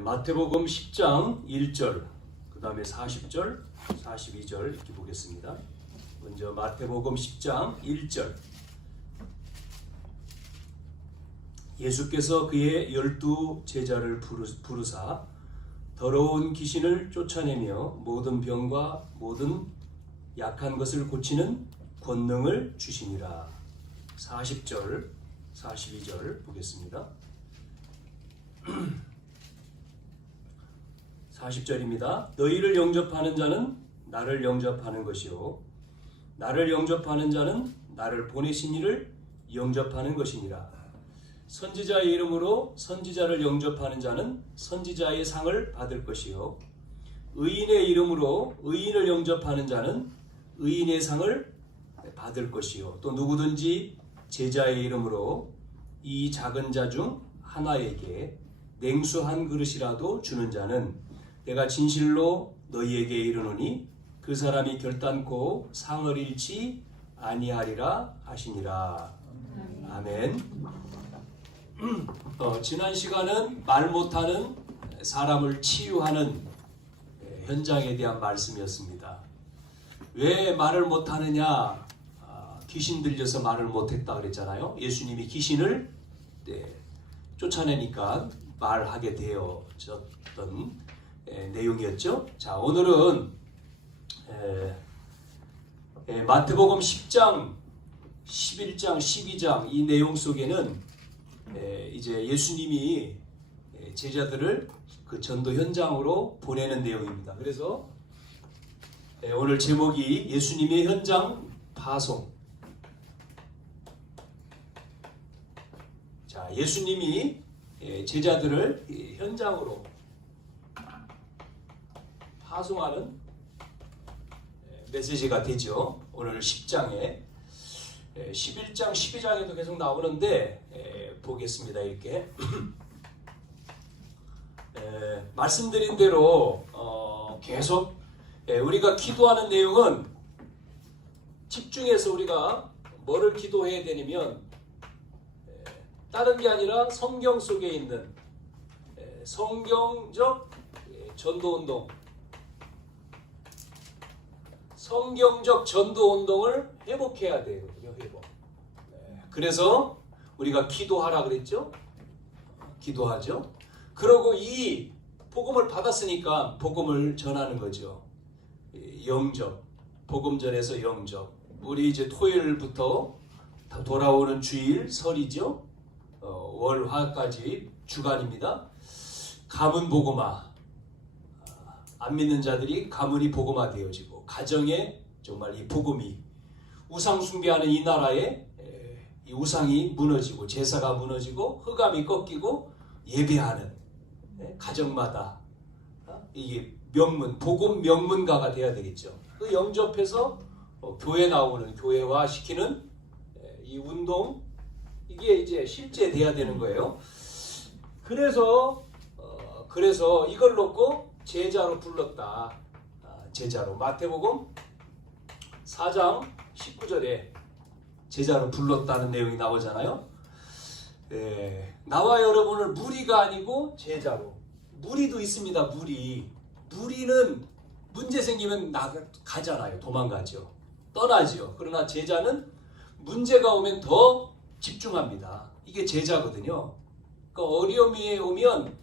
마태복음 10장 1절, 그 다음에 40절, 42절 이렇게 보겠습니다. 먼저 마태복음 10장 1절. 예수께서 그의 12 제자를 부르사 더러운 귀신을 쫓아내며 모든 병과 모든 약한 것을 고치는 권능을 주시니라. 40절, 42절 보겠습니다. 40절입니다. 너희를 영접하는 자는 나를 영접하는 것이요 나를 영접하는 자는 나를 보내신 이를 영접하는 것이니라. 선지자의 이름으로 선지자를 영접하는 자는 선지자의 상을 받을 것이요 의인의 이름으로 의인을 영접하는 자는 의인의 상을 받을 것이요 또 누구든지 제자의 이름으로 이 작은 자 중 하나에게 냉수 한 그릇이라도 주는 자는 내가 진실로 너희에게 이르노니 그 사람이 결단코 상을 잃지 아니하리라 하시니라. 아멘. 지난 시간은 말 못하는 사람을 치유하는 현장에 대한 말씀이었습니다. 왜 말을 못하느냐? 귀신 들려서 말을 못했다 그랬잖아요. 예수님이 귀신을 쫓아내니까 말하게 되어졌던 내용이었죠. 자, 오늘은 마태복음 10장, 11장, 12장 이 내용 속에는 이제 예수님이 제자들을 그 전도 현장으로 보내는 내용입니다. 그래서 오늘 제목이 예수님의 현장 파송. 자, 예수님이 제자들을 현장으로 파송하는 메시지가 되죠. 오늘 10장에 11장, 12장에도 계속 나오는데 보겠습니다. 이렇게 말씀드린 대로 계속 우리가 기도하는 내용은 집중해서 우리가 뭐를 기도해야 되냐면 다른 게 아니라 성경 속에 있는 성경적 전도운동, 성경적 전도운동을 회복해야 되거든요. 회복. 그래서 우리가 기도하라 그랬죠. 기도하죠. 그러고 이 복음을 받았으니까 복음을 전하는 거죠. 영접, 복음 전에서 영접. 우리 이제 토요일부터 돌아오는 주일 설이죠. 월, 화까지 주간입니다. 가문 복음화. 안 믿는 자들이 가문이 복음화 되어지고 가정에 정말 이 복음이 우상 숭배하는 이 나라에 이 우상이 무너지고 제사가 무너지고 흑암이 꺾이고 예배하는 가정마다 이게 명문, 복음 명문가가 돼야 되겠죠. 그 영접해서 교회 나오는 교회화 시키는 이 운동 이게 이제 실제 돼야 되는 거예요. 그래서 이걸 놓고 제자로 불렀다. 제자로 마태복음 4장 19절에 제자로 불렀다는 내용이 나오잖아요. 나와 여러분을 무리가 아니고 제자로. 무리도 있습니다. 무리는 문제 생기면 가잖아요. 도망가죠. 떠나죠. 그러나 제자는 문제가 오면 더 집중합니다. 이게 제자거든요. 그러니까 어려움이 오면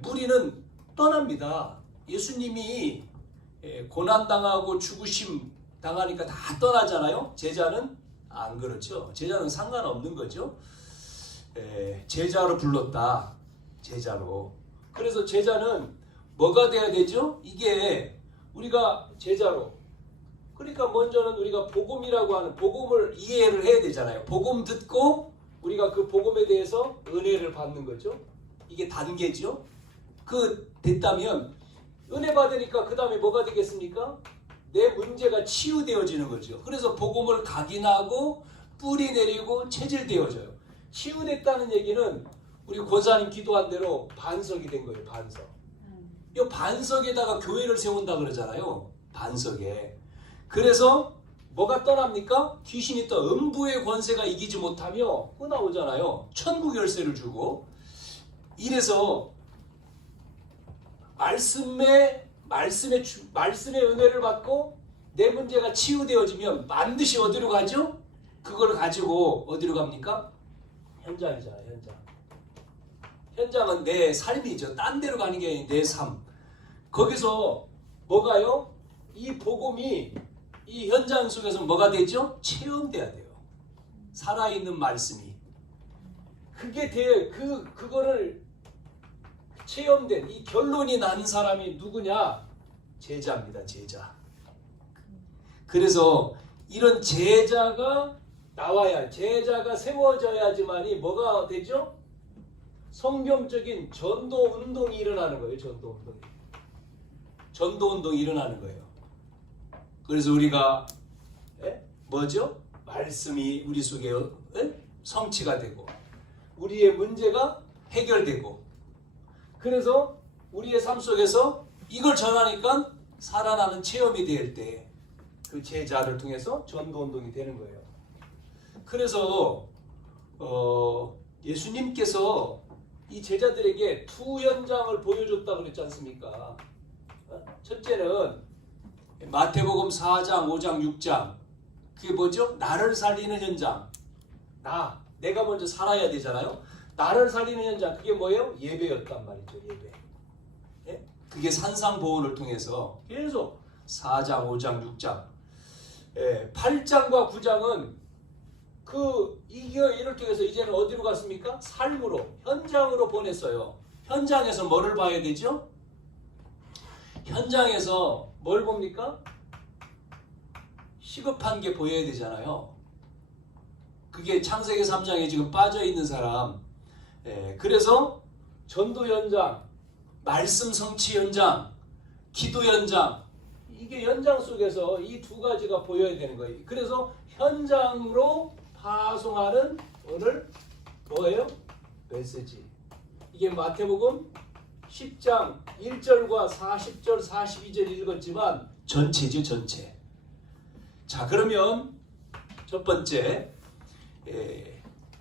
무리는 떠납니다. 예수님이 고난당하고 죽으심 당하니까 다 떠나잖아요. 제자는 안 그렇죠. 제자는 상관없는 거죠. 제자로 불렀다. 제자로. 그래서 제자는 뭐가 돼야 되죠? 이게 우리가 제자로. 그러니까 먼저는 우리가 복음이라고 하는 복음을 이해를 해야 되잖아요. 복음 듣고 우리가 그 복음에 대해서 은혜를 받는 거죠. 이게 단계죠. 그 됐다면 은혜 받으니까 그 다음에 뭐가 되겠습니까? 내 문제가 치유되어지는 거죠. 그래서 복음을 각인하고 뿌리 내리고 체질되어져요. 치유됐다는 얘기는 우리 권사님 기도한 대로 반석이 된 거예요. 반석. 이 반석에다가 교회를 세운다 그러잖아요. 반석에. 그래서 뭐가 떠납니까? 귀신이 떠. 음부의 권세가 이기지 못하며 그 나오잖아요. 천국 열쇠를 주고. 이래서 말씀의 은혜를 받고 내 문제가 치유되어지면 반드시 어디로 가죠? 그걸 가지고 어디로 갑니까? 현장이잖아요. 현장은 내 삶이죠. 딴 데로 가는 게 아니라 내 삶. 거기서 뭐가요? 이 복음이 이 현장 속에서 뭐가 되죠? 체험돼야 돼요. 살아있는 말씀이. 그거를 체험된 이 결론이 난 사람이 누구냐? 제자입니다. 제자. 그래서 이런 제자가 나와야, 제자가 세워져야지만이 뭐가 되죠? 성경적인 전도 운동이 일어나는 거예요. 전도 운동이 일어나는 거예요. 그래서 우리가 뭐죠? 말씀이 우리 속에 성취가 되고 우리의 문제가 해결되고, 그래서 우리의 삶 속에서 이걸 전하니까 살아나는 체험이 될 때 그 제자를 통해서 전도운동이 되는 거예요. 그래서 예수님께서 이 제자들에게 두 현장을 보여줬다고 그랬지 않습니까? 첫째는 마태복음 4장, 5장, 6장. 그게 뭐죠? 나를 살리는 현장. 내가 먼저 살아야 되잖아요. 나를 살리는 현장. 그게 뭐예요? 예배였단 말이죠. 예배. 예? 그게 산상보훈을 통해서 계속 4장, 5장, 6장. 8장과 9장은 이를 통해서 이제는 어디로 갔습니까? 삶으로, 현장으로 보냈어요. 현장에서 뭐를 봐야 되죠? 현장에서 뭘 봅니까? 시급한 게 보여야 되잖아요. 그게 창세기 3장에 지금 빠져있는 사람. 그래서 전도 현장, 말씀 성취 현장, 기도 현장, 이게 현장 속에서 이 두 가지가 보여야 되는 거예요. 그래서 현장으로 파송하는 오늘 뭐예요? 메시지. 이게 마태복음 10장 1절과 40절, 42절 읽었지만 전체죠, 전체. 자, 그러면 첫 번째,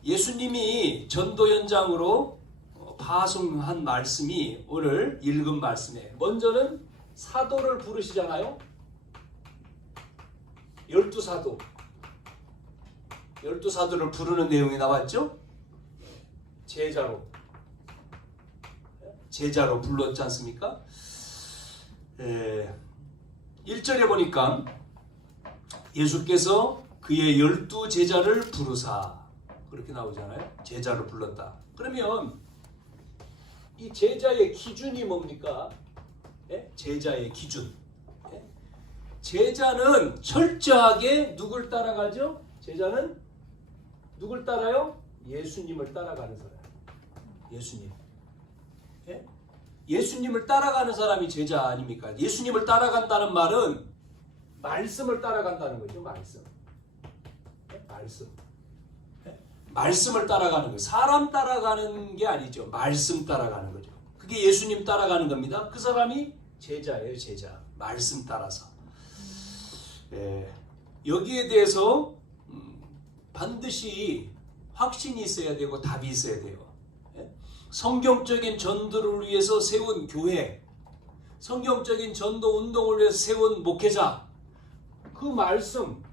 예수님이 전도 현장으로 파송한 말씀이 오늘 읽은 말씀이에요. 먼저는 사도를 부르시잖아요. 12사도. 12사도를 부르는 내용이 나왔죠. 제자로 불렀지 않습니까? 1절에 보니까 예수께서 그의 12제자를 부르사, 그렇게 나오잖아요. 제자를 불렀다. 그러면 이 제자의 기준이 뭡니까? 제자의 기준. 제자는 철저하게 누굴 따라가죠? 제자는 누굴 따라요? 예수님을 따라가는 사람. 예수님. 예수님을 따라가는 사람이 제자 아닙니까? 예수님을 따라간다는 말은 말씀을 따라간다는 거죠. 말씀을 따라가는 거예요. 사람 따라가는 게 아니죠. 말씀 따라가는 거죠. 그게 예수님 따라가는 겁니다. 그 사람이 제자예요. 제자. 말씀 따라서. 여기에 대해서 반드시 확신이 있어야 되고 답이 있어야 돼요. 성경적인 전도를 위해서 세운 교회, 성경적인 전도 운동을 위해서 세운 목회자, 그 말씀,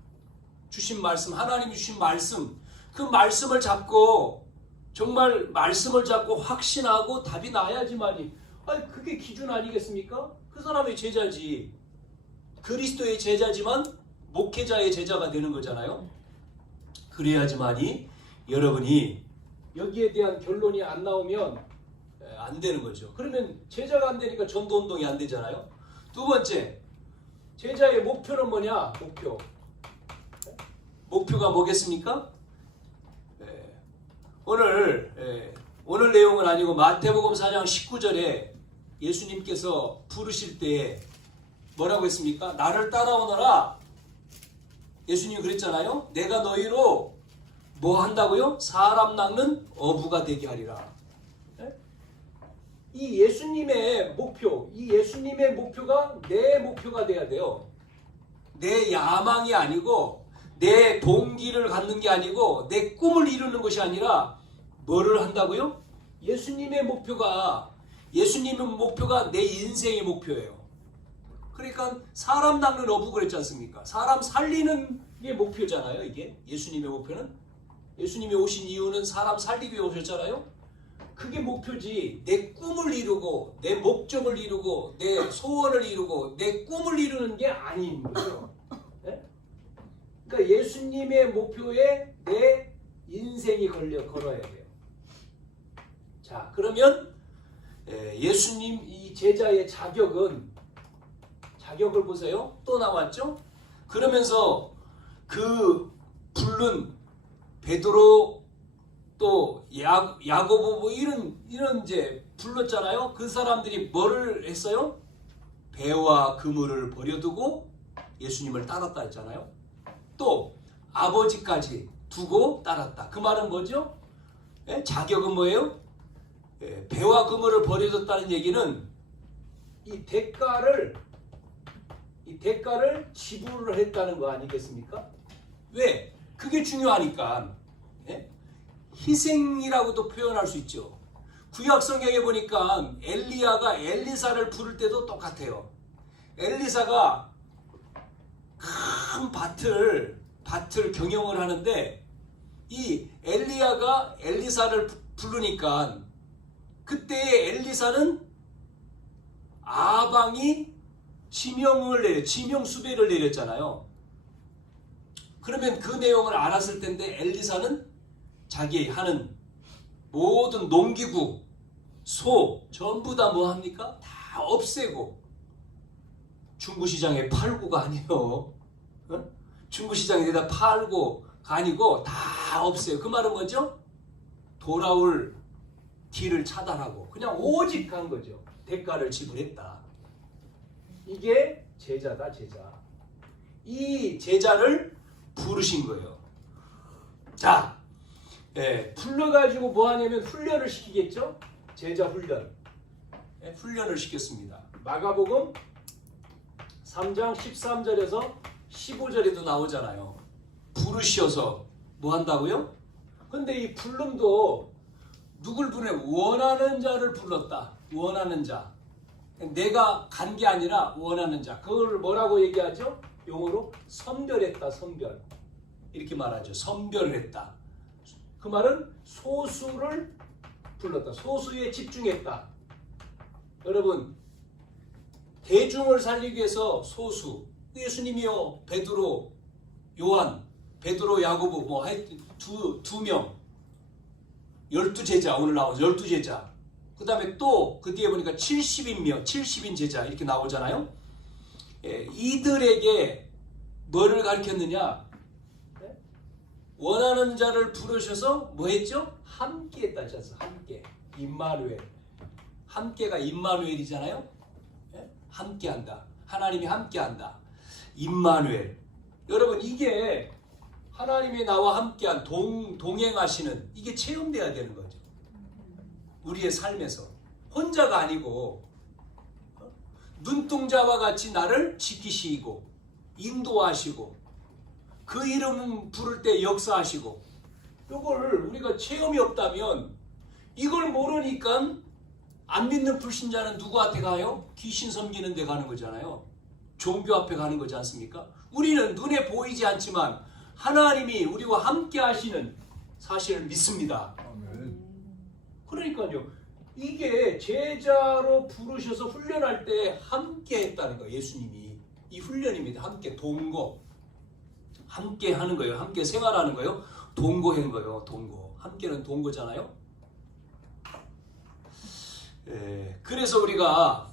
주신 말씀, 하나님이 주신 말씀, 그 말씀을 잡고 정말 말씀을 잡고 확신하고 답이 나야지만이, 그게 기준 아니겠습니까? 그 사람의 제자지. 그리스도의 제자지만 목회자의 제자가 되는 거잖아요. 그래야지만이 여러분이 여기에 대한 결론이 안 나오면 안 되는 거죠. 그러면 제자가 안 되니까 전도운동이 안 되잖아요. 두 번째, 제자의 목표는 뭐냐? 목표가 뭐겠습니까? 오늘 내용은 아니고 마태복음 4장 19절에 예수님께서 부르실 때 뭐라고 했습니까? 나를 따라오너라. 예수님이 그랬잖아요. 내가 너희로 뭐 한다고요? 사람 낚는 어부가 되게 하리라. 이 예수님의 목표가 내 목표가 돼야 돼요. 내 야망이 아니고 내 동기를 갖는 게 아니고 내 꿈을 이루는 것이 아니라 뭐를 한다고요? 예수님의 목표가 내 인생의 목표예요. 그러니까 사람 낚는 어부 그랬지 않습니까? 사람 살리는 게 목표잖아요. 이게 예수님의 목표는. 예수님이 오신 이유는 사람 살리기 위해 오셨잖아요. 그게 목표지. 내 꿈을 이루고 내 목적을 이루고 내 소원을 이루고 내 꿈을 이루는 게 아닌 거죠. 네? 그러니까 예수님의 목표에 내 인생이 걸어야 돼요. 자, 그러면 예수님 이 제자의 자격을 보세요. 또 나왔죠? 그러면서 그 부른 베드로 또 야고보 뭐 이런 이제 불렀잖아요. 그 사람들이 뭐를 했어요? 배와 그물을 버려두고 예수님을 따랐다 했잖아요. 또 아버지까지 두고 따랐다. 그 말은 뭐죠? 자격은 뭐예요? 배와 그물을 버려뒀다는 얘기는 이 대가를 지불을 했다는 거 아니겠습니까? 왜? 그게 중요하니까. 희생이라고도 표현할 수 있죠. 구약 성경에 보니까 엘리야가 엘리사를 부를 때도 똑같아요. 엘리사가 큰 밭을 경영을 하는데 이 엘리야가 엘리사를 부르니까 그때 엘리사는 아방이 지명수배를 내렸잖아요. 그러면 그 내용을 알았을 텐데 엘리사는 자기 하는 모든 농기구, 소 전부 다 뭐 합니까? 다 없애고 중구시장에 팔고가 아니에요. 중구시장에다 팔고 아니고 다 없애요. 그 말은 뭐죠? 돌아올 길을 차단하고 그냥 오직 간 거죠. 대가를 지불했다. 이게 제자다, 제자. 이 제자를 부르신 거예요. 자, 불러가지고 뭐 하냐면 훈련을 시키겠죠? 제자 훈련. 훈련을 시켰습니다. 마가복음 3장 13절에서 15절에도 나오잖아요. 부르셔서 뭐 한다고요? 근데 이 부름도 누굴 부르냐? 원하는 자를 불렀다. 원하는 자. 내가 간 게 아니라 원하는 자. 그걸 뭐라고 얘기하죠? 용어로 선별했다. 선별. 이렇게 말하죠. 선별을 했다. 그 말은 소수를 불렀다. 소수에 집중했다. 여러분, 대중을 살리기 위해서 소수. 예수님이요, 베드로, 요한, 베드로, 야고보 뭐 두 명, 12제자 오늘 나와서 12제자. 그 다음에 또 그 뒤에 보니까 70인 제자 이렇게 나오잖아요. 이들에게 뭐를 가르쳤느냐? 원하는 자를 부르셔서 뭐 했죠? 함께 했다 하셨어. 함께. 임마누엘. 함께가 임마누엘이잖아요. 함께한다. 하나님이 함께한다. 임마누엘. 여러분 이게 하나님이 나와 함께한 동행하시는 이게 체험돼야 되는 거죠. 우리의 삶에서 혼자가 아니고 눈동자와 같이 나를 지키시고 인도하시고 그 이름 부를 때 역사하시고 이걸 우리가 체험이 없다면 이걸 모르니까 안 믿는 불신자는 누구한테 가요? 귀신 섬기는 데 가는 거잖아요. 종교 앞에 가는 거지 않습니까? 우리는 눈에 보이지 않지만 하나님이 우리와 함께 하시는 사실을 믿습니다. 그러니까요. 이게 제자로 부르셔서 훈련할 때 함께 했다는 거예요. 예수님이. 이 훈련입니다. 함께 동거. 함께 하는 거예요. 함께 생활하는 거예요. 동거한 거예요. 동거. 함께는 동거잖아요. 그래서 우리가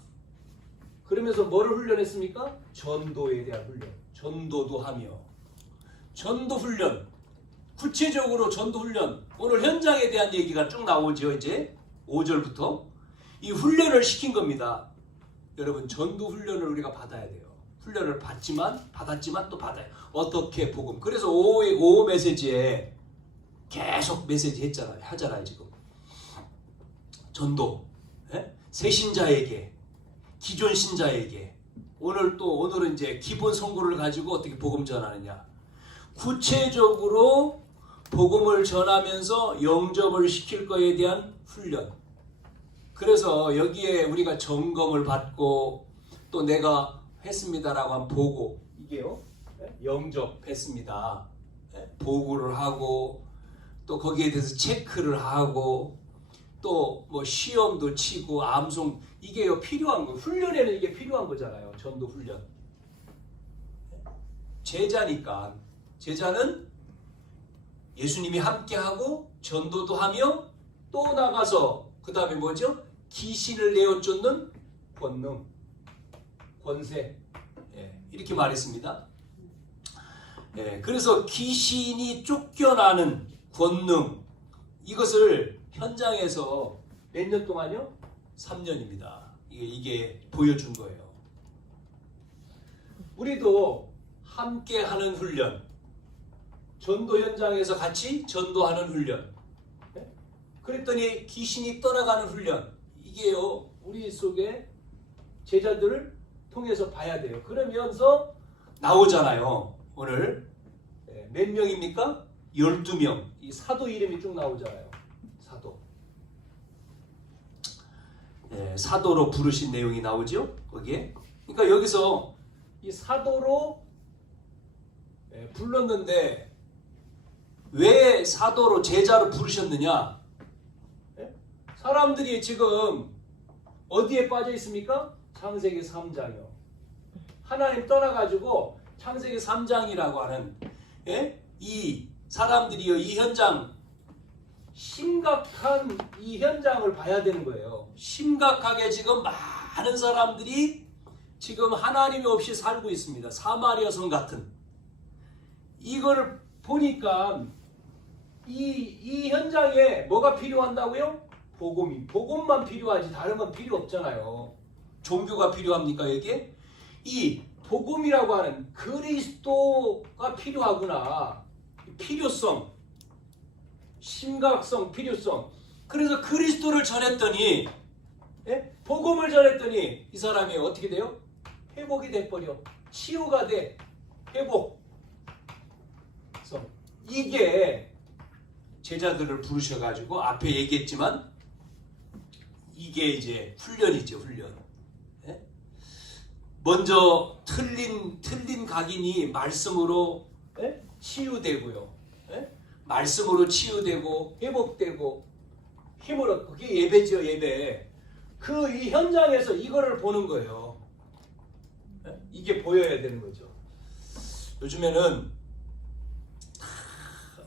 그러면서 뭐를 훈련했습니까? 전도에 대한 훈련. 전도도 하며. 전도 훈련. 구체적으로 전도 훈련. 오늘 현장에 대한 얘기가 쭉 나오죠. 이제 5절부터. 이 훈련을 시킨 겁니다. 여러분 전도 훈련을 우리가 받아야 돼요. 훈련을 받았지만 또 받아요. 어떻게 복음. 그래서 5 메시지에 계속 메시지 하잖아요. 지금. 전도. 새 신자에게, 기존 신자에게, 오늘은 이제 기본 선고를 가지고 어떻게 복음 전하느냐. 구체적으로 복음을 전하면서 영접을 시킬 거에 대한 훈련. 그래서 여기에 우리가 점검을 받고 또 내가 했습니다라고 한 보고, 이게요, 영접했습니다. 보고를 하고 또 거기에 대해서 체크를 하고 또 뭐 시험도 치고 암송, 이게요 필요한 거. 훈련에는 이게 필요한 거잖아요. 전도 훈련. 제자니까 제자는 예수님이 함께하고 전도도 하며 또 나가서 그 다음에 뭐죠? 귀신을 내어 쫓는 권능, 권세, 이렇게 말했습니다. 그래서 귀신이 쫓겨나는 권능, 이것을 현장에서 몇 년 동안요? 3년입니다. 이게 보여준 거예요. 우리도 함께하는 훈련, 전도 현장에서 같이 전도하는 훈련, 그랬더니 귀신이 떠나가는 훈련, 이게요 우리 속에 제자들을 통해서 봐야 돼요. 그러면서 나오잖아요. 오늘 몇 명입니까? 12명. 이 사도 이름이 쭉 나오잖아요. 사도. 사도로 부르신 내용이 나오죠. 거기에. 그러니까 여기서 이 사도로 불렀는데 왜 사도로 제자로 부르셨느냐? 사람들이 지금 어디에 빠져 있습니까? 창세기 3장이요. 하나님 떠나가지고 창세기 3장이라고 하는 이 사람들이요, 이 현장, 심각한 이 현장을 봐야 되는 거예요. 심각하게 지금 많은 사람들이 지금 하나님이 없이 살고 있습니다. 사마리아 성 같은. 이거를 보니까 이 현장에 뭐가 필요한다고요? 복음만 필요하지 다른 건 필요 없잖아요. 종교가 필요합니까 여기에? 이 복음이라고 하는 그리스도가 필요하구나. 필요성, 심각성, 필요성. 그래서 그리스도를 전했더니, 복음을 전했더니 이 사람이 어떻게 돼요? 회복이 돼버려. 치유가 돼. 회복. 그래서 이게 제자들을 부르셔가지고 앞에 얘기했지만 이게 이제 훈련이죠, 훈련. 먼저 틀린 각인이 말씀으로 치유되고요. 말씀으로 치유되고 회복되고 힘을 얻고, 그게 예배죠, 예배. 그 이 현장에서 이거를 보는 거예요. 이게 보여야 되는 거죠. 요즘에는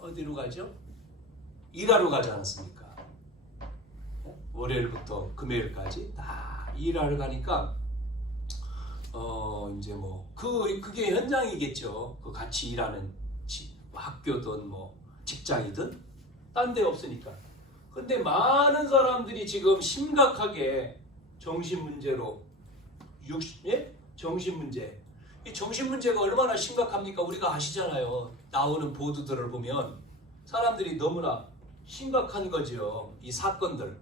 어디로 가죠? 일하러 가지 않았습니까? 월요일부터 금요일까지 다 일하러 가니까 이제 뭐 그게 현장이겠죠. 그 같이 일하는 학교든 뭐 직장이든 딴 데 없으니까. 근데 많은 사람들이 지금 심각하게 정신 문제로 정신 문제. 이 정신 문제가 얼마나 심각합니까? 우리가 아시잖아요. 나오는 보도들을 보면 사람들이 너무나 심각한 거죠. 이 사건들.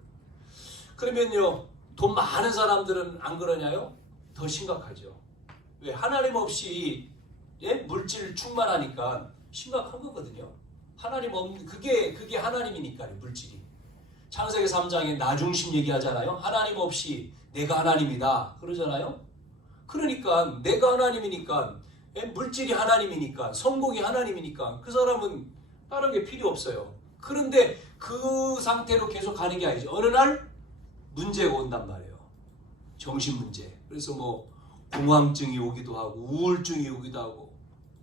그러면요, 돈 많은 사람들은 안 그러냐요? 더 심각하죠. 왜? 하나님 없이 물질 충만하니까 심각한 거거든요. 하나님 없는, 그게 하나님이니까요, 물질이. 창세기 3장에 나 중심 얘기하잖아요. 하나님 없이 내가 하나님이다 그러잖아요. 그러니까 내가 하나님이니까, 물질이 하나님이니까, 성공이 하나님이니까 그 사람은 다른 게 필요 없어요. 그런데 그 상태로 계속 가는 게 아니죠. 어느 날 문제가 온단 말이에요. 정신 문제. 그래서 뭐 공황증이 오기도 하고 우울증이 오기도 하고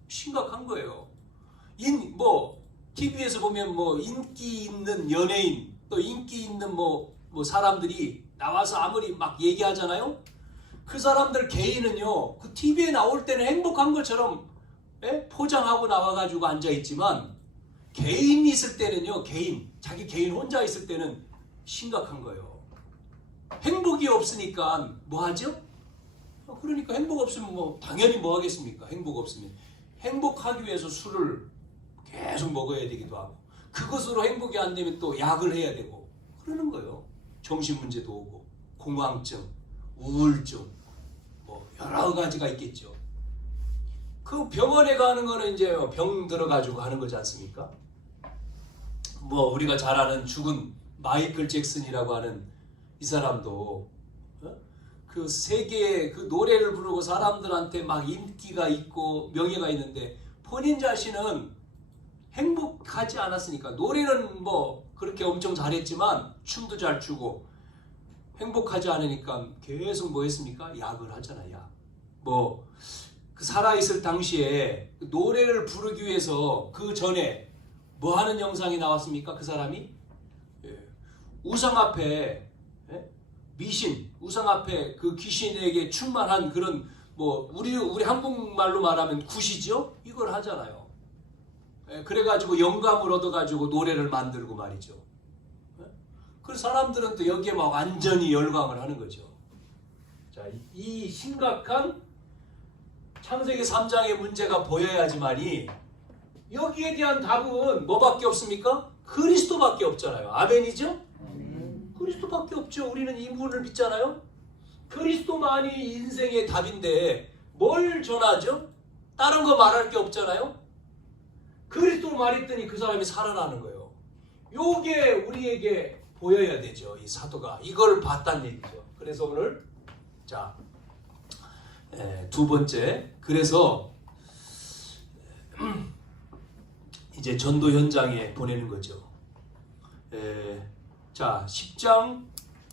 심각한 거예요. TV에서 보면 뭐 인기 있는 연예인 또 인기 있는 뭐 사람들이 나와서 아무리 막 얘기하잖아요. 그 사람들 개인은요, 그 TV에 나올 때는 행복한 것처럼 포장하고 나와가지고 앉아있지만 개인이 있을 때는요, 자기 개인 혼자 있을 때는 심각한 거예요. 행복이 없으니까 뭐 하죠? 그러니까 행복 없으면 뭐 당연히 뭐 하겠습니까? 행복 없으면 행복하기 위해서 술을 계속 먹어야 되기도 하고, 그것으로 행복이 안 되면 또 약을 해야 되고 그러는 거예요. 정신 문제도 오고 공황증, 우울증, 뭐 여러 가지가 있겠죠. 그 병원에 가는 거는 이제 병 들어가지고 하는 거지 않습니까? 뭐 우리가 잘 아는 죽은 마이클 잭슨이라고 하는 이 사람도 그 세계의 그 노래를 부르고 사람들한테 막 인기가 있고 명예가 있는데 본인 자신은 행복하지 않았으니까, 노래는 뭐 그렇게 엄청 잘했지만 춤도 잘 추고 행복하지 않으니까 계속 뭐 했습니까? 약을 하잖아. 약. 뭐 그 살아있을 당시에 노래를 부르기 위해서 그 전에 뭐 하는 영상이 나왔습니까? 그 사람이 우상 앞에 미신, 우상 앞에 그 귀신에게 충만한 그런 뭐 우리 한국말로 말하면 굿이죠? 이걸 하잖아요. 그래가지고 영감을 얻어가지고 노래를 만들고 말이죠. 그 사람들은 또 여기에 막 완전히 열광을 하는 거죠. 자, 이 심각한 창세기 3장의 문제가 보여야지만이 여기에 대한 답은 뭐밖에 없습니까? 그리스도밖에 없잖아요. 아멘이죠? 그리스도밖에 없죠. 우리는 이분을 믿잖아요. 그리스도만이 인생의 답인데 뭘 전하죠? 다른 거 말할 게 없잖아요. 그리스도를 말했더니 그 사람이 살아나는 거예요. 요게 우리에게 보여야 되죠. 이 사도가 이걸 봤다는 얘기죠. 그래서 오늘 자, 두 번째, 그래서 이제 전도 현장에 보내는 거죠. 자, 10장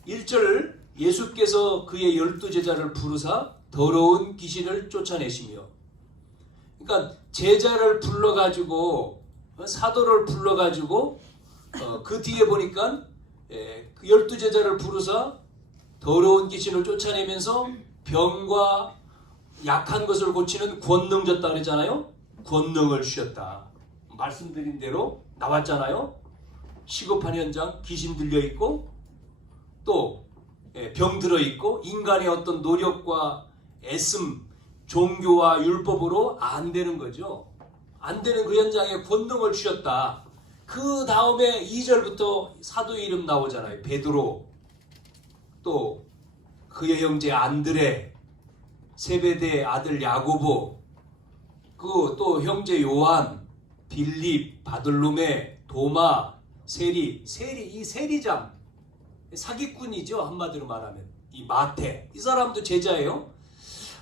1절, 예수께서 그의 12제자를 부르사 더러운 귀신을 쫓아내시며, 그러니까 제자를 불러가지고 사도를 불러가지고 그 뒤에 보니까 그 12제자를 부르사 더러운 귀신을 쫓아내면서 병과 약한 것을 고치는 권능 줬다 그랬잖아요. 권능을 주셨다. 말씀드린 대로 나왔잖아요. 시급한 현장, 귀신 들려있고 또 병 들어있고 인간의 어떤 노력과 애씀, 종교와 율법으로 안 되는 거죠. 안 되는 그 현장에 권능을 주셨다. 그 다음에 2절부터 사도의 이름 나오잖아요. 베드로, 또 그의 형제 안드레, 세베대의 아들 야고보, 그 또 형제 요한, 빌립, 바들로메, 도마, 세리, 이 세리장, 사기꾼이죠. 한마디로 말하면 이 마태, 이 사람도 제자예요.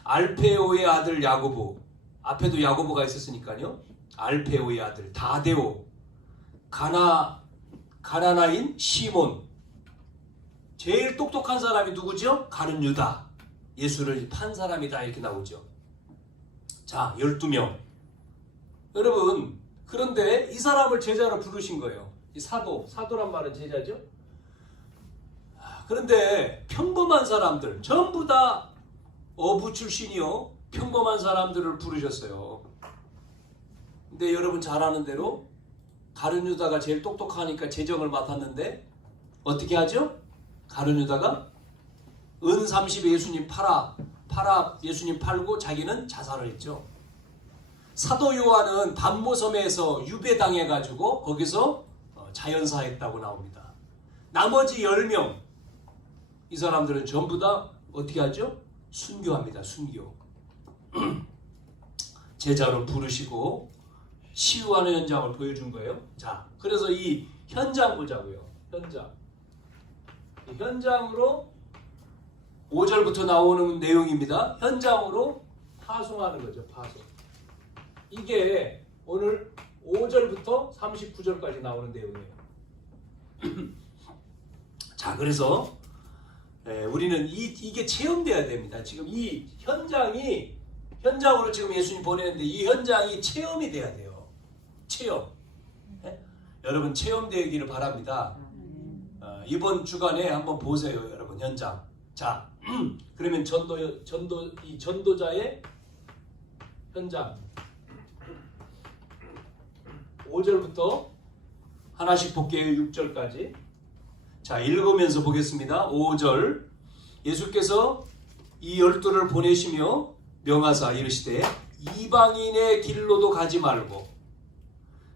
알페오의 아들 야고보, 앞에도 야고보가 있었으니까요. 알페오의 아들 다데오, 가나나인 시몬, 제일 똑똑한 사람이 누구죠? 가룟 유다, 예수를 판 사람이다, 이렇게 나오죠. 자, 12명. 여러분, 그런데 이 사람을 제자로 부르신 거예요. 이 사도란 말은 제자죠. 그런데 평범한 사람들, 전부 다 어부 출신이요, 평범한 사람들을 부르셨어요. 근데 여러분 잘 아는 대로 가룟 유다가 제일 똑똑하니까 재정을 맡았는데 어떻게 하죠? 가룟 유다가 은 30에 예수님 팔아 예수님 팔고 자기는 자살을 했죠. 사도 요한은 반모섬에서 유배당해가지고 거기서 자연사했다고 나옵니다. 나머지 10명, 이 사람들은 전부 다 어떻게 하죠? 순교합니다. 순교. 제자로 부르시고 치유하는 현장을 보여준 거예요. 자, 그래서 이 현장 보자고요. 현장으로 5절부터 나오는 내용입니다. 현장으로 파송하는 거죠. 파송. 이게 오늘 5절부터 39절까지 나오는 내용이에요. 자, 그래서 우리는 이게 체험돼야 됩니다. 지금 이 현장으로 지금 예수님 보내는데 이 현장이 체험이 돼야 돼요. 체험. 여러분 체험되기를 바랍니다. 이번 주간에 한번 보세요, 여러분 현장. 자, 그러면 이 전도자의 현장 5절부터 하나씩 볼게요. 6절까지. 자, 읽으면서 보겠습니다. 5절, 예수께서 이 12를 보내시며 명하사 이르시되 이방인의 길로도 가지 말고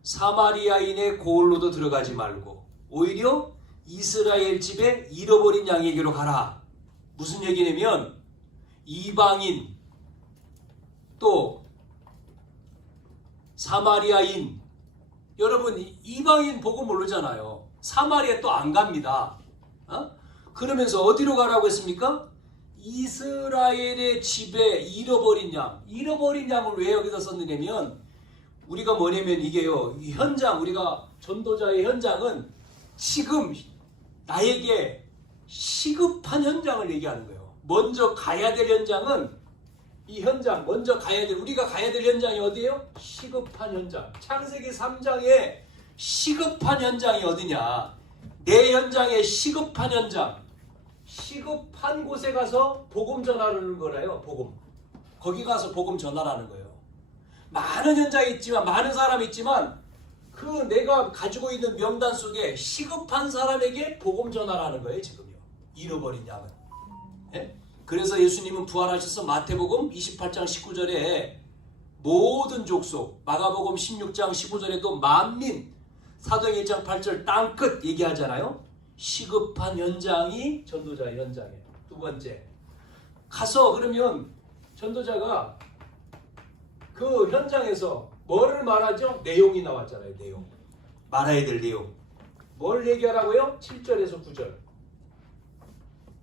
사마리아인의 고을로도 들어가지 말고 오히려 이스라엘 집에 잃어버린 양에게로 가라. 무슨 얘기냐면 이방인, 또 사마리아인. 여러분 이방인 복음 모르잖아요. 사마리아 또 안 갑니다. 그러면서 어디로 가라고 했습니까? 이스라엘의 집에 잃어버린 양. 잃어버린 양을 왜 여기다 썼느냐면 우리가 뭐냐면 이게요. 이 현장, 우리가 전도자의 현장은 지금 나에게 시급한 현장을 얘기하는 거예요. 먼저 가야 될 현장은 이 현장, 먼저 가야 될, 우리가 가야 될 현장이 어디예요? 시급한 현장. 창세기 3장에 시급한 현장이 어디냐? 내 현장에 시급한 현장. 시급한 곳에 가서 복음 전하는 거래요. 복음. 거기 가서 복음 전하라는 거예요. 많은 현장이 있지만, 많은 사람이 있지만 그 내가 가지고 있는 명단 속에 시급한 사람에게 복음 전하라는 거예요. 지금요. 잃어버린 양은. 예? 그래서 예수님은 부활하셔서 마태복음 28장 19절에 모든 족속, 마가복음 16장 15절에도 만민, 사도행 1장 8절 땅끝 얘기하잖아요. 시급한 현장이 전도자의 현장이에요. 두 번째, 가서 그러면 전도자가 그 현장에서 뭐를 말하죠? 내용이 나왔잖아요. 내용. 말해야 될 내용. 뭘 얘기하라고요? 7절에서 9절.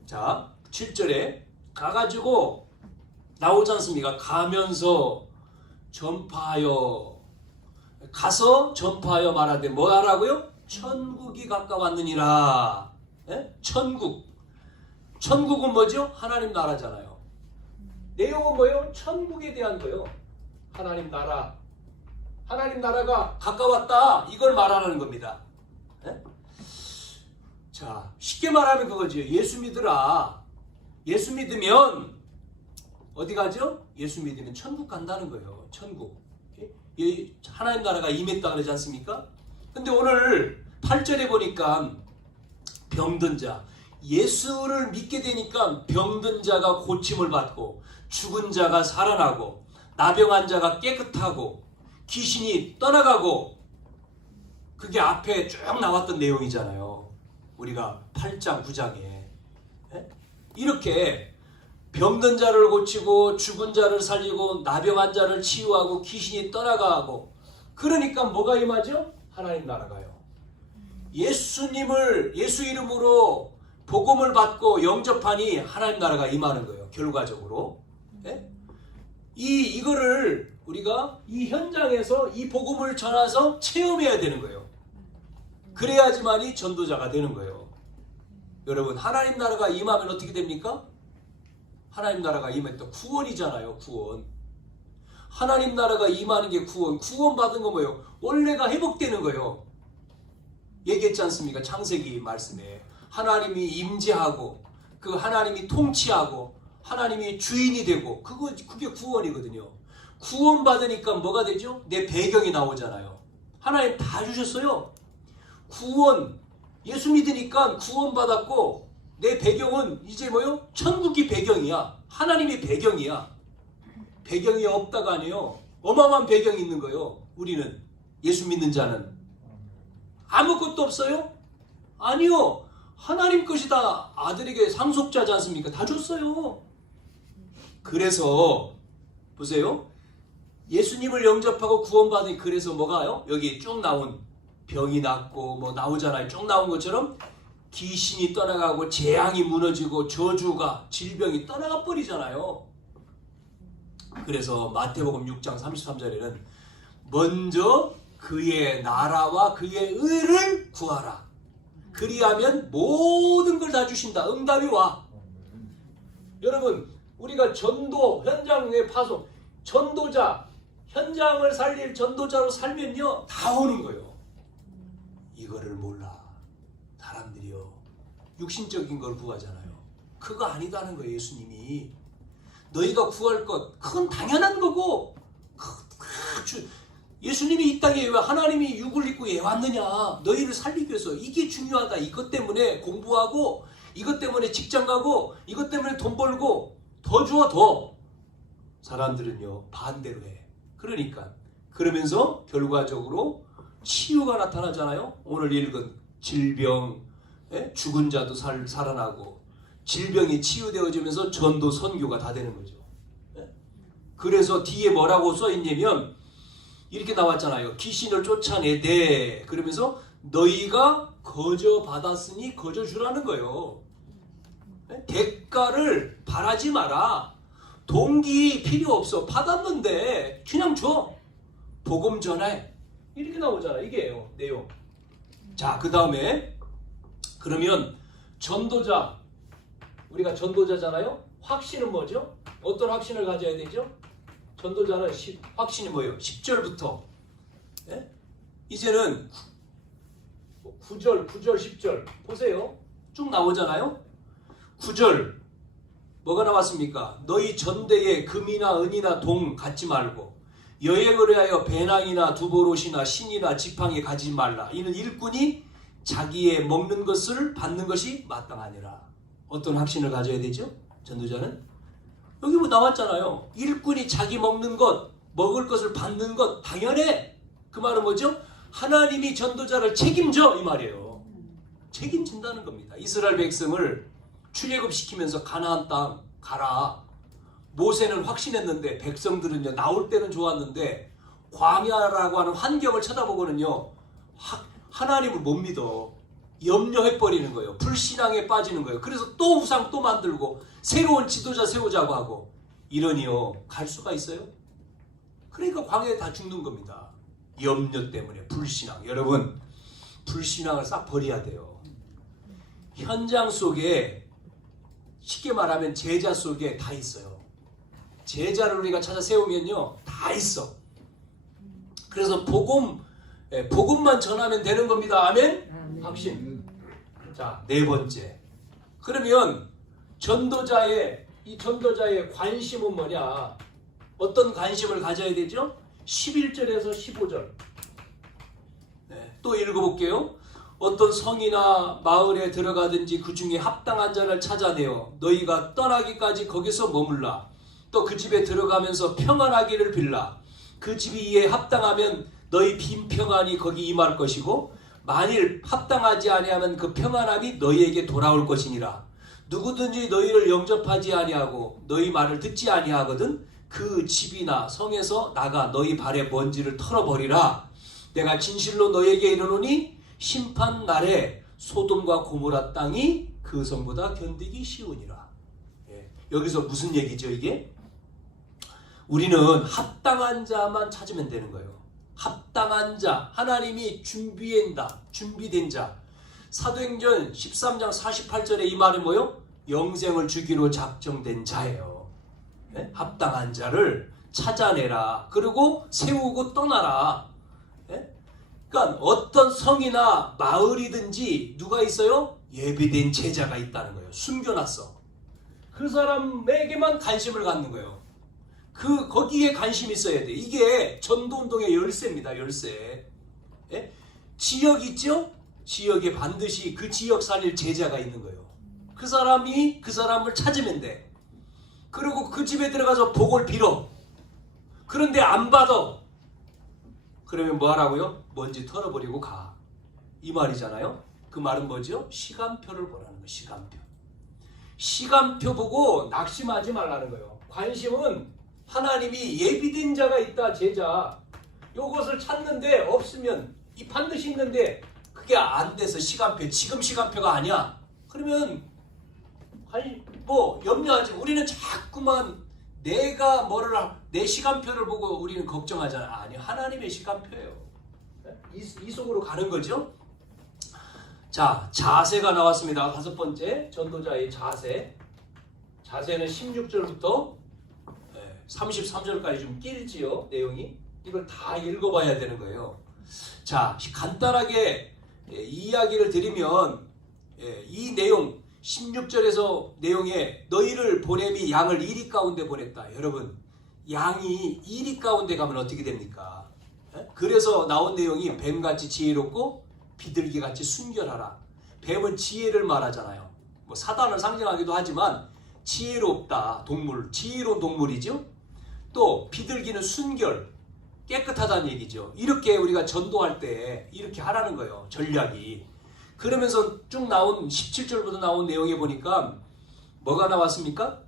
자, 7절에 가가지고 나오지 않습니까? 가면서 전파하여, 가서 전파하여 말하되 뭐 하라고요? 천국이 가까웠느니라. 예? 천국. 천국은 뭐죠? 하나님 나라잖아요. 내용은 뭐예요? 천국에 대한 거예요. 하나님 나라. 하나님 나라가 가까웠다. 이걸 말하는 겁니다. 예? 자, 쉽게 말하면 그거죠. 예수 믿으라. 예수 믿으면 어디 가죠? 예수 믿으면 천국 간다는 거예요. 천국. 하나님 나라가 임했다 그러지 않습니까? 근데 오늘 8절에 보니까 병든 자, 예수를 믿게 되니까 병든 자가 고침을 받고 죽은 자가 살아나고 나병한 자가 깨끗하고 귀신이 떠나가고, 그게 앞에 쭉 나왔던 내용이잖아요. 우리가 8장 9장에 이렇게 병든 자를 고치고 죽은 자를 살리고 나병한 자를 치유하고 귀신이 떠나가고, 그러니까 뭐가 임하죠? 하나님 나라가요. 예수님을, 예수 이름으로 복음을 받고 영접하니 하나님 나라가 임하는 거예요. 결과적으로. 이거를 우리가 이 현장에서 이 복음을 전해서 체험해야 되는 거예요. 그래야지만이 전도자가 되는 거예요. 여러분, 하나님 나라가 임하면 어떻게 됩니까? 하나님 나라가 임하면 또 구원이잖아요. 구원. 하나님 나라가 임하는 게 구원. 구원 받은 거 뭐예요? 원래가 회복되는 거예요. 얘기했지 않습니까? 창세기 말씀에 하나님이 임재하고 그 하나님이 통치하고 하나님이 주인이 되고, 그게 구원이거든요. 구원 받으니까 뭐가 되죠? 내 배경이 나오잖아요. 하나님 다 주셨어요. 구원, 예수 믿으니까 구원 받았고 내 배경은 이제 뭐요? 천국이 배경이야. 하나님이 배경이야. 배경이 없다가 아니에요. 어마어마한 배경이 있는 거예요. 우리는, 예수 믿는 자는 아무것도 없어요? 아니요. 하나님 것이 다 아들에게 상속자지 않습니까? 다 줬어요. 그래서 보세요. 예수님을 영접하고 구원받으니, 그래서 뭐가요? 여기 쭉 나온 병이 낫고 뭐 나오잖아요. 쭉 나온 것처럼 귀신이 떠나가고 재앙이 무너지고 저주가, 질병이 떠나가 버리잖아요. 그래서 마태복음 6장 33절에는 먼저 그의 나라와 그의 의를 구하라. 그리하면 모든 걸 다 주신다. 응답이 와. 여러분, 우리가 전도 현장에 파송, 전도자, 현장을 살릴 전도자로 살면요, 다 오는 거예요. 이거를 몰라. 사람들이요, 육신적인 걸 구하잖아요. 그거 아니다는 거예요. 예수님이 너희가 구할 것, 그건 당연한 거고, 예수님이 이 땅에 왜 하나님이 육을 입고 왜 왔느냐? 너희를 살리기 위해서. 이게 중요하다. 이것 때문에 공부하고, 이것 때문에 직장 가고, 이것 때문에 돈 벌고, 더 주어 더. 사람들은요, 반대로 해. 그러니까 그러면서 결과적으로 치유가 나타나잖아요. 오늘 읽은 질병, 죽은 자도 살아나고, 질병이 치유되어지면서 전도 선교가 다 되는 거죠. 그래서 뒤에 뭐라고 써있냐면 이렇게 나왔잖아요. 귀신을 쫓아내되 그러면서 너희가 거저 받았으니 거저 주라는 거예요. 대가를 바라지 마라. 동기 필요 없어. 받았는데 그냥 줘. 복음 전해. 이렇게 나오잖아. 이게요. 내용. 자, 그 다음에 그러면 전도자. 우리가 전도자잖아요. 확신은 뭐죠? 어떤 확신을 가져야 되죠? 전도자는 확신이 뭐예요? 10절부터 이제는 9절, 10절 보세요. 쭉 나오잖아요. 9절 뭐가 나왔습니까? 너희 전대에 금이나 은이나 동 갖지 말고 여행을 위하여 배낭이나 두보롯이나 신이나 지팡이 가지지 말라. 이는 일꾼이 자기의 먹는 것을 받는 것이 마땅하니라. 어떤 확신을 가져야 되죠? 전도자는 여기 뭐 나왔잖아요. 일꾼이 자기 먹는 것, 먹을 것을 받는 것 당연해. 그 말은 뭐죠? 하나님이 전도자를 책임져 이 말이에요. 책임진다는 겁니다. 이스라엘 백성을 출애굽시키면서 가나안 땅 가라. 모세는 확신했는데 백성들은요 나올 때는 좋았는데 광야라고 하는 환경을 쳐다보고는요 하나님을 못 믿어. 염려해버리는 거예요. 불신앙에 빠지는 거예요. 그래서 또 우상 또 만들고 새로운 지도자 세우자고 하고 이러니요 갈 수가 있어요? 그러니까 광야에 다 죽는 겁니다. 염려 때문에 불신앙. 여러분 불신앙을 싹 버려야 돼요. 현장 속에 쉽게 말하면 제자 속에 다 있어요. 제자를 우리가 찾아 세우면요 다 있어. 그래서 복음만 전하면 되는 겁니다. 아멘? 확신. 자, 네 번째. 그러면 이 전도자의 관심은 뭐냐? 어떤 관심을 가져야 되죠? 11절에서 15절. 또 읽어볼게요. 어떤 성이나 마을에 들어가든지 그 중에 합당한 자를 찾아내어 너희가 떠나기까지 거기서 머물라. 또 그 집에 들어가면서 평안하기를 빌라. 그 집이 이에 합당하면 너희 빈 평안이 거기 임할 것이고 만일 합당하지 아니하면 그 평안함이 너희에게 돌아올 것이니라. 누구든지 너희를 영접하지 아니하고 너희 말을 듣지 아니하거든 그 집이나 성에서 나가 너희 발의 먼지를 털어버리라. 내가 진실로 너희에게 이르노니 심판 날에 소돔과 고모라 땅이 그 성보다 견디기 쉬우니라. 여기서 무슨 얘기죠 이게? 우리는 합당한 자만 찾으면 되는 거예요. 합당한 자, 하나님이 준비된 자. 사도행전 13장 48절에 이 말이 뭐요? 영생을 주기로 작정된 자예요. 합당한 자를 찾아내라. 그리고 세우고 떠나라. 그러니까 어떤 성이나 마을이든지 누가 있어요? 예비된 제자가 있다는 거예요. 숨겨놨어. 그 사람에게만 관심을 갖는 거예요. 거기에 관심이 있어야 돼. 이게 전도운동의 열쇠입니다. 열쇠. 지역 있죠? 지역에 반드시 그 지역 살릴 제자가 있는 거예요. 그 사람이 그 사람을 찾으면 돼. 그리고 그 집에 들어가서 복을 빌어. 그런데 안 받아. 그러면 뭐 하라고요? 먼지 털어버리고 가. 이 말이잖아요. 그 말은 뭐죠? 시간표를 보라는 거예요. 시간표. 시간표 보고 낙심하지 말라는 거예요. 관심은 하나님이 예비된 자가 있다. 제자. 요것을 찾는데 없으면 반드시 있는데 그게 안 돼서 시간표. 지금 시간표가 아니야. 그러면 염려하지. 우리는 자꾸만 내가 내 시간표를 보고 우리는 걱정하잖아. 아니 하나님의 시간표예요. 이 속으로 가는 거죠. 자, 자세가 나왔습니다. 5번째 전도자의 자세. 자세는 16절부터 33절까지 좀 길지요. 내용이. 이걸 다 읽어봐야 되는 거예요. 자, 간단하게 이야기를 드리면 이 내용 16절에서 내용에 너희를 보냄이 양을 1위 가운데 보냈다. 여러분 양이 1위 가운데 가면 어떻게 됩니까? 그래서 나온 내용이 뱀같이 지혜롭고 비둘기같이 순결하라. 뱀은 지혜를 말하잖아요. 뭐 사단을 상징하기도 하지만 지혜롭다. 동물, 지혜로운 동물이죠. 또 비둘기는 순결, 깨끗하다는 얘기죠. 이렇게 우리가 전도할 때 이렇게 하라는 거예요. 전략이. 그러면서 쭉 나온 17절부터 나온 내용에 보니까 뭐가 나왔습니까?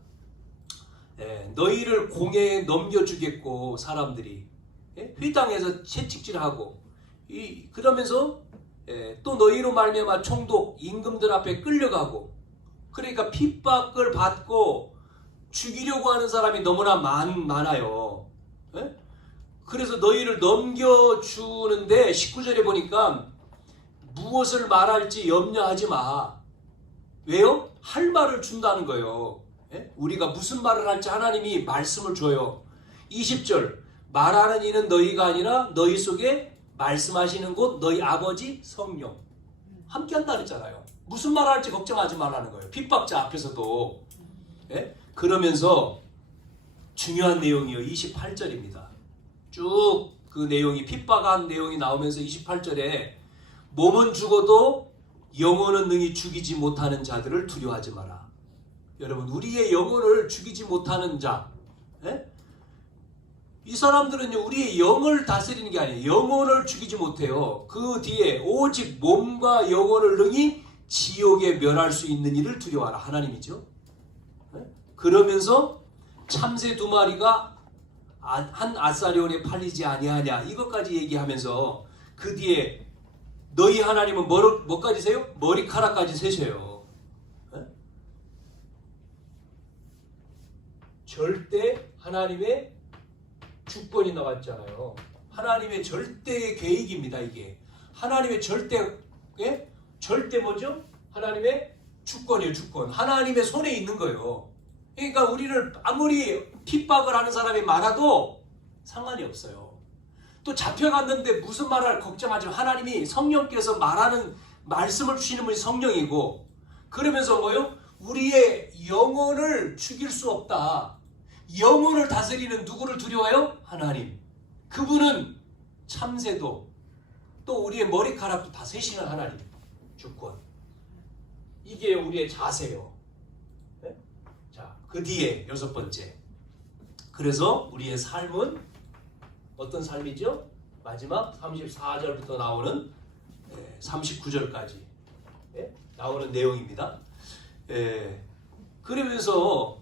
너희를 공회에 넘겨주겠고 사람들이 회당에서 채찍질하고 그러면서 또 너희로 말미암아 총독 임금들 앞에 끌려가고 그러니까 핍박을 받고 죽이려고 하는 사람이 너무나 많아요. 그래서 너희를 넘겨주는데 19절에 보니까 무엇을 말할지 염려하지 마. 왜요? 할 말을 준다는 거예요. 우리가 무슨 말을 할지 하나님이 말씀을 줘요. 20절 말하는 이는 너희가 아니라 너희 속에 말씀하시는 곳 너희 아버지 성령 함께 한다 그랬잖아요. 무슨 말을 할지 걱정하지 말라는 거예요. 핍박자 앞에서도. 그러면서 중요한 내용이요. 28절입니다. 쭉 그 내용이 핍박한 내용이 나오면서 28절에 몸은 죽어도 영혼은 능히 죽이지 못하는 자들을 두려워하지 마라. 여러분 우리의 영혼을 죽이지 못하는 자 이 사람들은요 우리의 영을 다스리는 게 아니에요. 영혼을 죽이지 못해요. 그 뒤에 오직 몸과 영혼을 능히 지옥에 멸할 수 있는 이를 두려워하라. 하나님이죠. 그러면서 참새 2마리가 한 아사리온에 팔리지 아니하냐 이것까지 얘기하면서 그 뒤에 너희 하나님은 뭐까지 세요? 머리카락까지 세셔요. 절대 하나님의 주권이 나왔잖아요. 하나님의 절대의 계획입니다. 이게 하나님의 절대 뭐죠? 하나님의 주권이에요. 주권. 하나님의 손에 있는 거예요. 그러니까 우리를 아무리 핍박을 하는 사람이 많아도 상관이 없어요. 또 잡혀갔는데 무슨 말을 걱정하지 마. 하나님이 성령께서 말하는 말씀을 주시는 분이 성령이고 그러면서 뭐요? 우리의 영혼을 죽일 수 없다. 영혼을 다스리는 누구를 두려워해요? 하나님. 그분은 참새도 또 우리의 머리카락도 다 세시는 하나님. 주권. 이게 우리의 자세요. 네? 자, 그 뒤에 6번째. 그래서 우리의 삶은 어떤 삶이죠? 마지막 34절부터 나오는 39절까지 나오는 내용입니다. 그러면서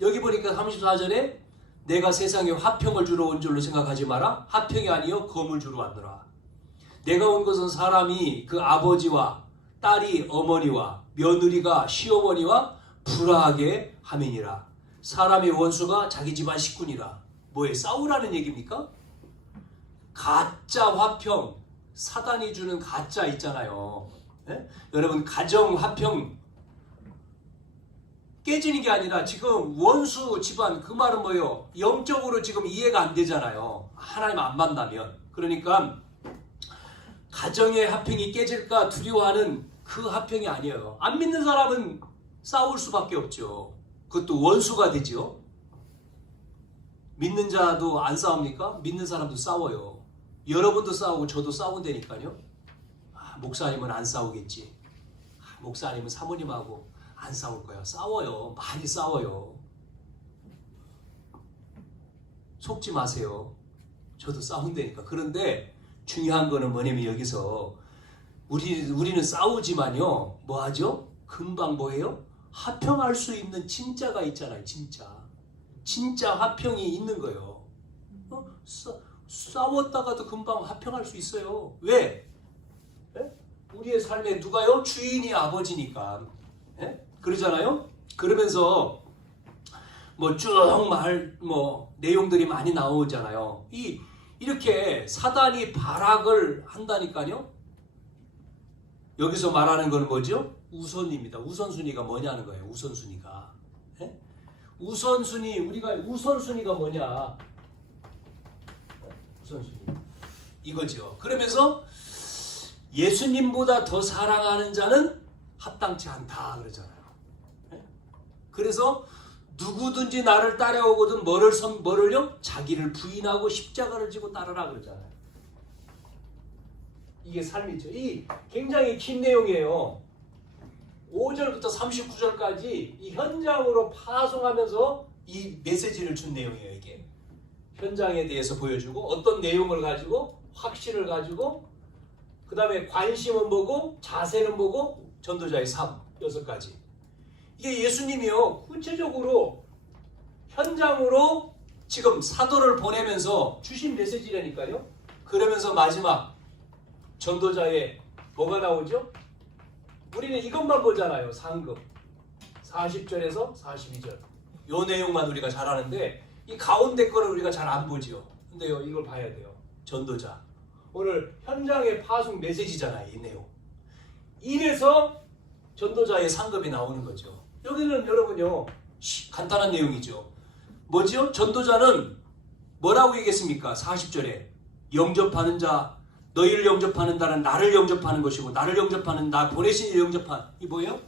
여기 보니까 34절에 내가 세상에 화평을 주러 온 줄로 생각하지 마라. 화평이 아니요 검을 주러 왔노라. 내가 온 것은 사람이 그 아버지와 딸이 어머니와 며느리가 시어머니와 불화하게 함이니라. 사람의 원수가 자기 집안 식구니라. 뭐에 싸우라는 얘기입니까? 가짜 화평, 사단이 주는 가짜 있잖아요. 여러분 가정 화평 깨지는 게 아니라 지금 원수 집안 그 말은 뭐예요? 영적으로 지금 이해가 안 되잖아요. 하나님 안 만나면. 그러니까 가정의 화평이 깨질까 두려워하는 그 화평이 아니에요. 안 믿는 사람은 싸울 수밖에 없죠. 그것도 원수가 되죠. 믿는 자도 안 싸웁니까? 믿는 사람도 싸워요. 여러분도 싸우고 저도 싸운다니까요. 목사님은 안 싸우겠지. 목사님은 사모님하고 안 싸울 거야. 싸워요. 많이 싸워요. 속지 마세요. 저도 싸운다니까. 그런데 중요한 거는 뭐냐면 여기서 우리는 싸우지만요. 뭐 하죠? 금방 뭐예요? 화평할 수 있는 진짜가 있잖아요. 진짜 화평이 있는 거예요. 싸웠다가도 금방 화평할 수 있어요. 왜? 우리의 삶에 누가요? 주인이 아버지니까. 그러잖아요. 그러면서 뭐 쭉 내용들이 많이 나오잖아요. 이렇게 사단이 발악을 한다니까요. 여기서 말하는 건 뭐죠? 우선입니다. 우선순위가 뭐냐는 거예요. 우선순위가. 우리가 우선순위가 뭐냐? 우선순위. 이거죠. 그러면서 예수님보다 더 사랑하는 자는 합당치 않다 그러잖아요. 그래서 누구든지 나를 따라오거든 뭐를요? 자기를 부인하고 십자가를 지고 따르라 그러잖아요. 이게 삶이죠. 이 굉장히 긴 내용이에요. 5절부터 39절까지 이 현장으로 파송하면서 이 메시지를 준 내용이에요. 이게 현장에 대해서 보여주고 어떤 내용을 가지고 확신을 가지고 그 다음에 관심은 보고 자세는 보고 전도자의 삶 6가지. 이게 예수님이요 구체적으로 현장으로 지금 사도를 보내면서 주신 메시지라니까요. 그러면서 마지막 전도자의 뭐가 나오죠? 우리는 이것만 보잖아요. 상급 40절에서 42절 요 내용만 우리가 잘 아는데 이 가운데 거를 우리가 잘 안 보죠. 근데요 이걸 봐야 돼요. 전도자 오늘 현장의 파송 메시지잖아요. 이 내용 이래서 전도자의 상급이 나오는 거죠. 여기는 여러분요 간단한 내용이죠. 뭐죠? 전도자는 뭐라고 얘기했습니까? 40절에 영접하는 자 너희를 영접하는 자는 나를 영접하는 것이고 나를 영접하는 나 보내신 이를 영접한 이 뭐예요?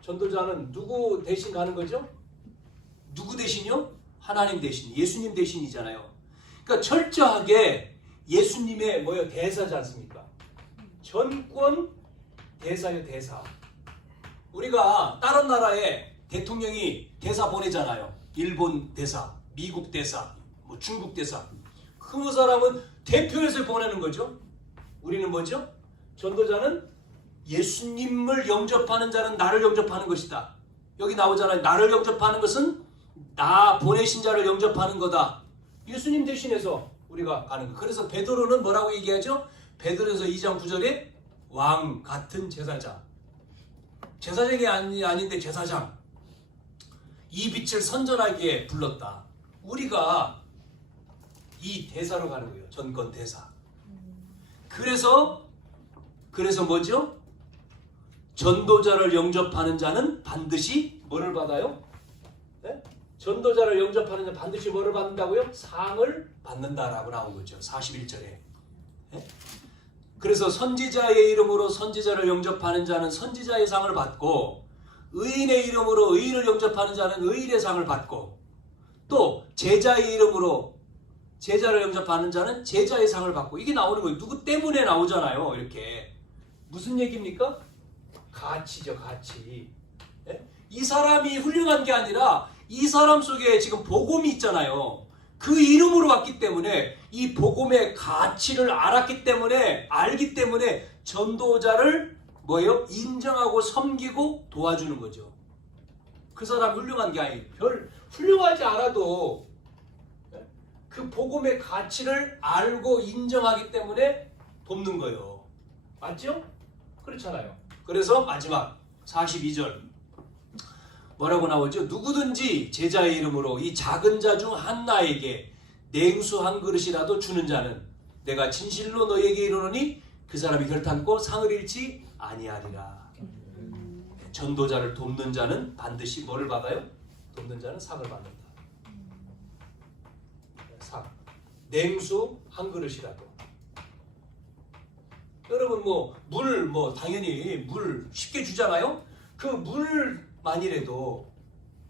전도자는 누구 대신 가는 거죠? 누구 대신이요? 하나님 대신 예수님 대신이잖아요. 그러니까 철저하게 예수님의 뭐예요? 대사지 않습니까? 전권 대사요 대사. 우리가 다른 나라에 대통령이 대사 보내잖아요. 일본 대사, 미국 대사, 뭐 중국 대사. 그 사람은 대표해서 보내는 거죠. 우리는 뭐죠? 전도자는 예수님을 영접하는 자는 나를 영접하는 것이다. 여기 나오잖아요. 나를 영접하는 것은 나 보내신 자를 영접하는 거다. 예수님 대신해서 우리가 가는 거. 그래서 베드로는 뭐라고 얘기하죠? 베드로에서 2장 9절에 왕 같은 제사장. 제사장이 아닌데 제사장. 이 빛을 선전하기에 불렀다. 우리가 이 대사로 가는 거예요. 전권 대사. 그래서 뭐죠? 전도자를 영접하는 자는 반드시 뭐를 받아요? 네? 전도자를 영접하는 자는 반드시 뭐를 받는다고요? 상을 받는다라고 나온 거죠. 41절에. 네? 그래서 선지자의 이름으로 선지자를 영접하는 자는 선지자의 상을 받고 의인의 이름으로 의인을 영접하는 자는 의인의 상을 받고 또 제자의 이름으로 제자를 영접하는 자는 제자의 상을 받고 이게 나오는 거예요. 누구 때문에 나오잖아요. 이렇게. 무슨 얘기입니까? 가치죠. 가치. 예? 이 사람이 훌륭한 게 아니라 이 사람 속에 지금 복음이 있잖아요. 그 이름으로 왔기 때문에 이 복음의 가치를 알기 때문에 전도자를 뭐예요? 인정하고 섬기고 도와주는 거죠. 그 사람 훌륭한 게 아니에요. 별 훌륭하지 않아도 그 복음의 가치를 알고 인정하기 때문에 돕는 거예요. 맞죠? 그렇잖아요. 그래서 마지막 42절 뭐라고 나오죠? 누구든지 제자의 이름으로 이 작은 자 중 하나에게 냉수 한 그릇이라도 주는 자는 내가 진실로 너에게 이르노니 그 사람이 결탄코 상을 잃지 아니하리라. 전도자를 돕는 자는 반드시 뭐를 받아요? 돕는 자는 상을 받는다. 상. 냉수 한 그릇이라도. 여러분 물 당연히 물 쉽게 주잖아요. 그 물만이라도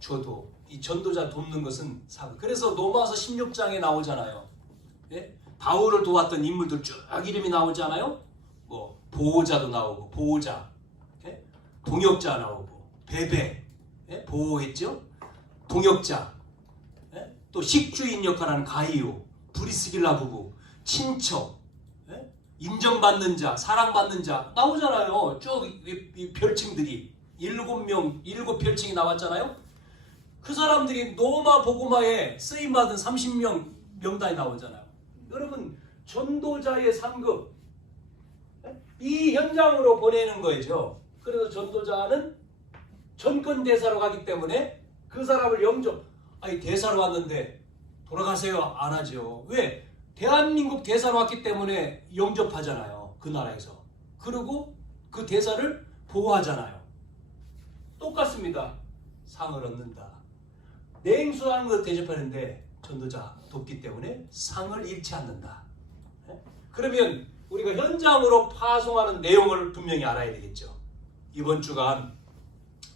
줘도 이 전도자 돕는 것은 상. 그래서 로마서 16장에 나오잖아요. 예? 바울을 도왔던 인물들 쭉 이름이 나오잖아요. 뭐 보호자도 나오고 보호자, 예? 동역자 나오고 베베, 예? 보호했죠. 동역자, 예? 또 식주인 역할하는 가이오, 브리스길라 부부, 친척, 예? 인정받는 자, 사랑받는 자 나오잖아요. 쭉 이 별칭들이 7 별칭이 나왔잖아요. 그 사람들이 노마 보고마에 쓰임받은 30명 명단이 나오잖아요. 여러분 전도자의 상급 이 현장으로 보내는 거죠. 그래서 전도자는 전권 대사로 가기 때문에 그 사람을 대사로 왔는데 돌아가세요 안 하죠. 왜? 대한민국 대사로 왔기 때문에 영접하잖아요. 그 나라에서. 그리고 그 대사를 보호하잖아요. 똑같습니다. 상을 얻는다. 냉수한 것 대접하는데 전도자 돕기 때문에 상을 잃지 않는다. 그러면 우리가 현장으로 파송하는 내용을 분명히 알아야 되겠죠. 이번 주간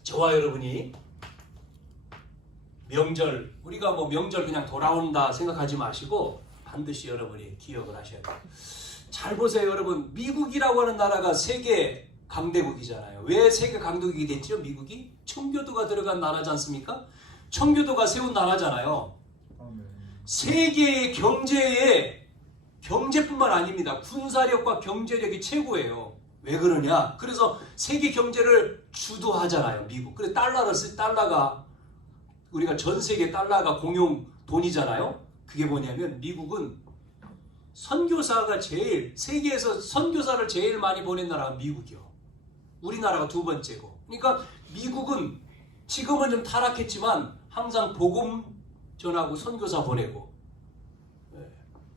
저와 여러분이 명절, 우리가 명절 그냥 돌아온다 생각하지 마시고 반드시 여러분이 기억을 하셔야 돼요. 잘 보세요. 여러분 미국이라고 하는 나라가 세계 강대국이잖아요. 왜 세계 강대국이 됐죠? 미국이? 청교도가 들어간 나라지 않습니까? 청교도가 세운 나라잖아요. 세계의 경제뿐만 아닙니다. 군사력과 경제력이 최고예요. 왜 그러냐? 그래서 세계 경제를 주도하잖아요, 미국. 그래서 달러가 우리가 전 세계 달러가 공용 돈이잖아요. 그게 뭐냐면 미국은 선교사가 세계에서 선교사를 제일 많이 보낸 나라가 미국이요. 우리나라가 두 번째고. 그러니까 미국은 지금은 좀 타락했지만 항상 복음 전하고 선교사 보내고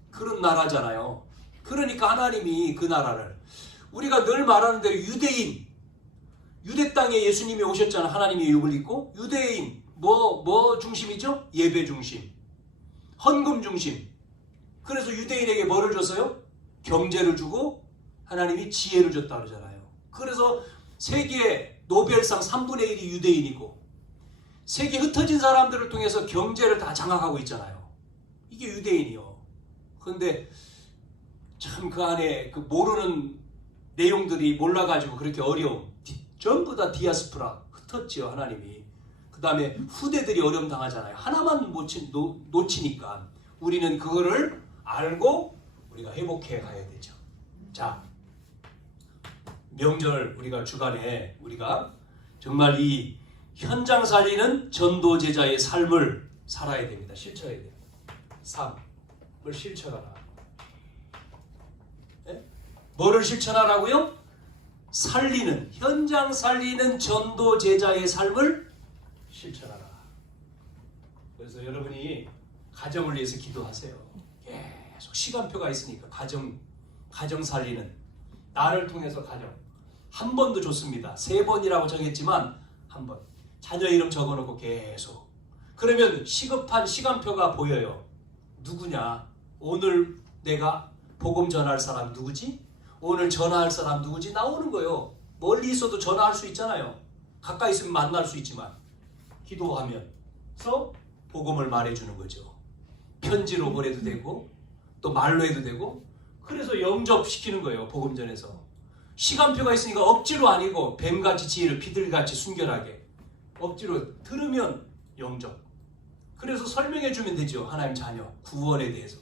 그런 나라잖아요. 그러니까 하나님이 그 나라를 우리가 늘 말하는 대로 유대 땅에 예수님이 오셨잖아요. 하나님의 육을 입고 유대인 뭐 중심이죠? 예배 중심, 헌금 중심. 그래서 유대인에게 뭐를 줬어요? 경제를 주고 하나님이 지혜를 줬다 그러잖아요. 그래서 세계 노벨상 3분의 1이 유대인이고 세계 흩어진 사람들을 통해서 경제를 다 장악하고 있잖아요. 이게 유대인이요. 그런데 참 그 안에 그 모르는 내용들이 몰라가지고 그렇게 어려움. 전부 다 디아스포라 흩었지요, 하나님이. 그 다음에 후대들이 어려움 당하잖아요. 하나만 놓치니까 우리는 그거를 알고 우리가 회복해 가야 되죠. 자, 명절 우리가 주간에 우리가 정말 이 현장 살리는 전도 제자의 삶을 살아야 됩니다. 실천해야 됩니다. 삶을 실천하라. 네? 뭐를 실천하라고요? 현장 살리는 전도 제자의 삶을 실천하라. 그래서 여러분이 가정을 위해서 기도하세요. 계속 시간표가 있으니까 가정 살리는 나를 통해서 가정 한 번도 좋습니다. 3번이라고 정했지만 한 번 자녀 이름 적어놓고 계속 그러면 시급한 시간표가 보여요. 누구냐? 오늘 내가 복음 전할 사람 누구지? 오늘 전화할 사람 누구지? 나오는 거예요. 멀리 있어도 전화할 수 있잖아요. 가까이 있으면 만날 수 있지만 기도하면서 복음을 말해주는 거죠. 편지로 보내도 되고 또 말로 해도 되고 그래서 영접시키는 거예요. 복음 전에서 시간표가 있으니까 억지로 아니고 뱀같이 지혜를 비둘기같이 순결하게 억지로 들으면 영접. 그래서 설명해주면 되죠. 하나님 자녀 구원에 대해서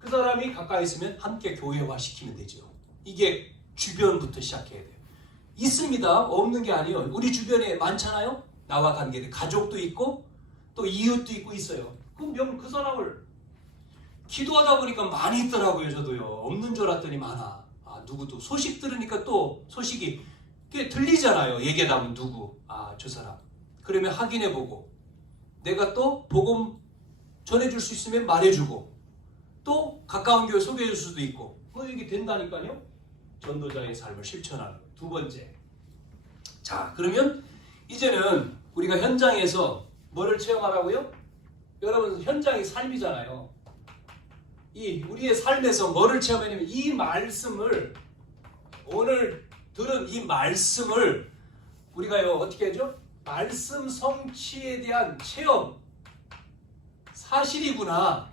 그 사람이 가까이 있으면 함께 교회화시키면 되죠. 이게 주변부터 시작해야 돼요. 있습니다. 없는 게 아니에요. 우리 주변에 많잖아요. 나와 관계된 가족도 있고 또 이웃도 있고 있어요. 그럼 그 사람을 기도하다 보니까 많이 있더라고요. 저도요. 없는 줄 알았더니 많아. 누구도 소식 들으니까 또 소식이 꽤 들리잖아요. 얘기하다 보면 누구 저 사람. 그러면 확인해보고 내가 또 복음 전해줄 수 있으면 말해주고 또 가까운 교회 소개해줄 수도 있고 이게 된다니까요. 전도자의 삶을 실천하는 두 번째. 자, 그러면 이제는 우리가 현장에서 뭐를 체험하라고요? 여러분 현장이 삶이잖아요. 우리의 삶에서 뭐를 체험하냐면 이 말씀을 오늘 들은 이 말씀을 우리가요 어떻게 하죠? 말씀 성취에 대한 체험 사실이구나.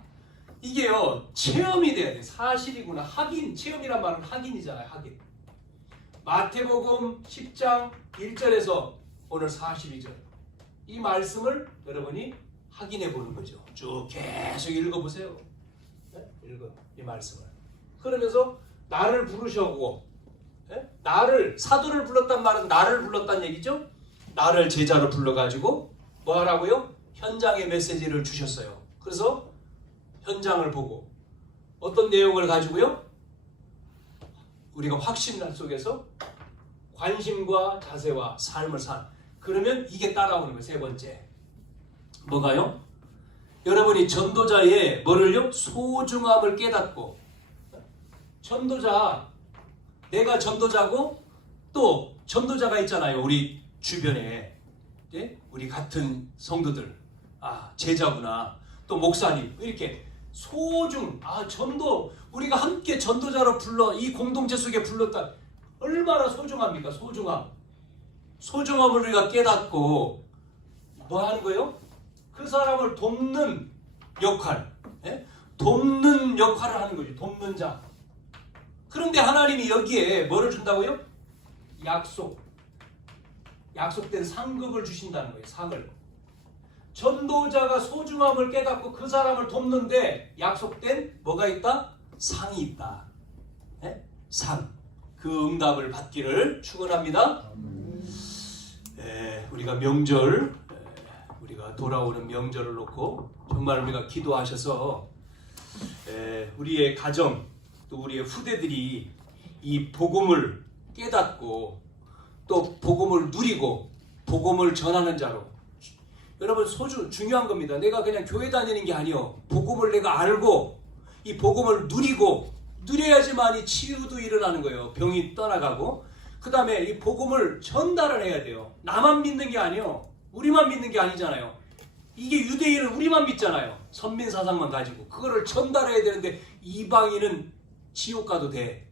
이게요 체험이 돼야 돼. 사실이구나. 확인. 체험이란 말은 확인이잖아요. 확인. 마태복음 10장 1절에서 오늘 42절 이 말씀을 여러분이 확인해 보는 거죠. 쭉 계속 읽어보세요. 읽어 이 말씀을. 그러면서 나를 부르셔고 나를 사도를 불렀단 말은 나를 불렀단 얘기죠. 나를 제자로 불러가지고 뭐 하라고요? 현장의 메시지를 주셨어요. 그래서 현장을 보고 어떤 내용을 가지고요? 우리가 확신 속에서 관심과 자세와 삶을 산. 그러면 이게 따라오는 거예요. 세 번째. 뭐가요? 여러분이 전도자의 뭐를요? 소중함을 깨닫고 전도자 내가 전도자고 또 전도자가 있잖아요. 우리 주변에 우리 같은 성도들 제자구나 또 목사님 이렇게 전도 우리가 함께 전도자로 불러 이 공동체 속에 불렀다. 얼마나 소중합니까? 소중함을 우리가 깨닫고 뭐 하는 거예요? 그 사람을 돕는 역할, 돕는 역할을 하는 거죠. 돕는 자. 그런데 하나님이 여기에 뭐를 준다고요? 약속된 상급을 주신다는 거예요. 상을. 전도자가 소중함을 깨닫고 그 사람을 돕는데 약속된 뭐가 있다? 상이 있다. 상. 그 응답을 받기를 축원합니다. 우리가 명절, 우리가 돌아오는 명절을 놓고 정말 우리가 기도하셔서 우리의 가정 또 우리의 후대들이 이 복음을 깨닫고 또 복음을 누리고 복음을 전하는 자로, 여러분 중요한 겁니다. 내가 그냥 교회 다니는 게 아니요, 복음을 내가 알고 이 복음을 누려야지만 이 치유도 일어나는 거예요. 병이 떠나가고, 그 다음에 이 복음을 전달을 해야 돼요. 나만 믿는 게 아니요, 우리만 믿는 게 아니잖아요. 이게 유대인은 우리만 믿잖아요. 선민사상만 가지고 그거를 전달해야 되는데, 이방인은 지옥 가도 돼.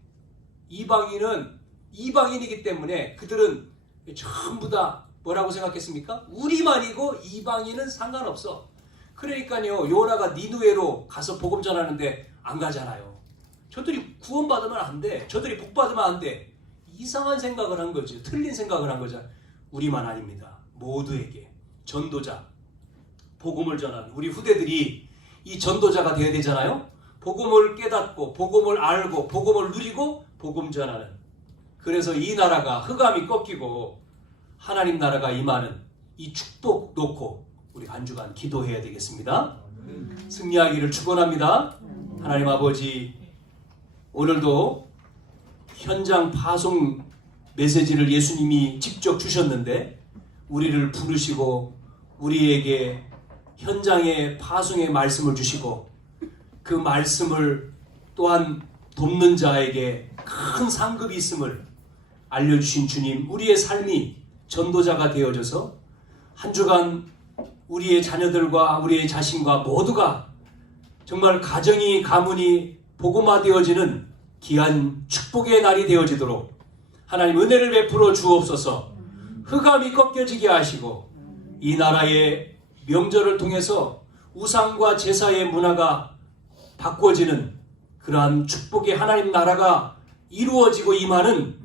이방인은 이방인이기 때문에 그들은 전부 다 뭐라고 생각했습니까? 우리만이고 이방인은 상관없어. 그러니까요, 요나가 니누에로 가서 복음 전하는데 안 가잖아요. 저들이 구원받으면 안 돼. 저들이 복받으면 안 돼. 이상한 생각을 한 거죠. 틀린 생각을 한 거죠. 우리만 아닙니다. 모두에게 전도자, 복음을 전하는 우리 후대들이 이 전도자가 되어야 되잖아요. 복음을 깨닫고 복음을 알고 복음을 누리고 복음 전하는, 그래서 이 나라가 흑암이 꺾이고 하나님 나라가 임하는 이 축복 놓고 우리 한 주간 기도해야 되겠습니다. 승리하기를 축원합니다. 하나님 아버지, 오늘도 현장 파송 메시지를 예수님이 직접 주셨는데 우리를 부르시고 우리에게 현장의 파송의 말씀을 주시고, 그 말씀을 또한 돕는 자에게 큰 상급이 있음을 알려주신 주님, 우리의 삶이 전도자가 되어져서 한 주간 우리의 자녀들과 우리의 자신과 모두가 정말 가정이 가문이 복음화되어지는 귀한 축복의 날이 되어지도록 하나님 은혜를 베풀어 주옵소서. 흑암이 꺾여지게 하시고 이 나라의 명절을 통해서 우상과 제사의 문화가 바꿔지는 그러한 축복의 하나님 나라가 이루어지고 임하는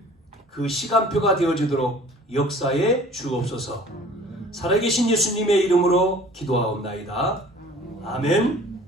그 시간표가 되어지도록 역사에 주옵소서. 살아계신 예수님의 이름으로 기도하옵나이다. 아멘.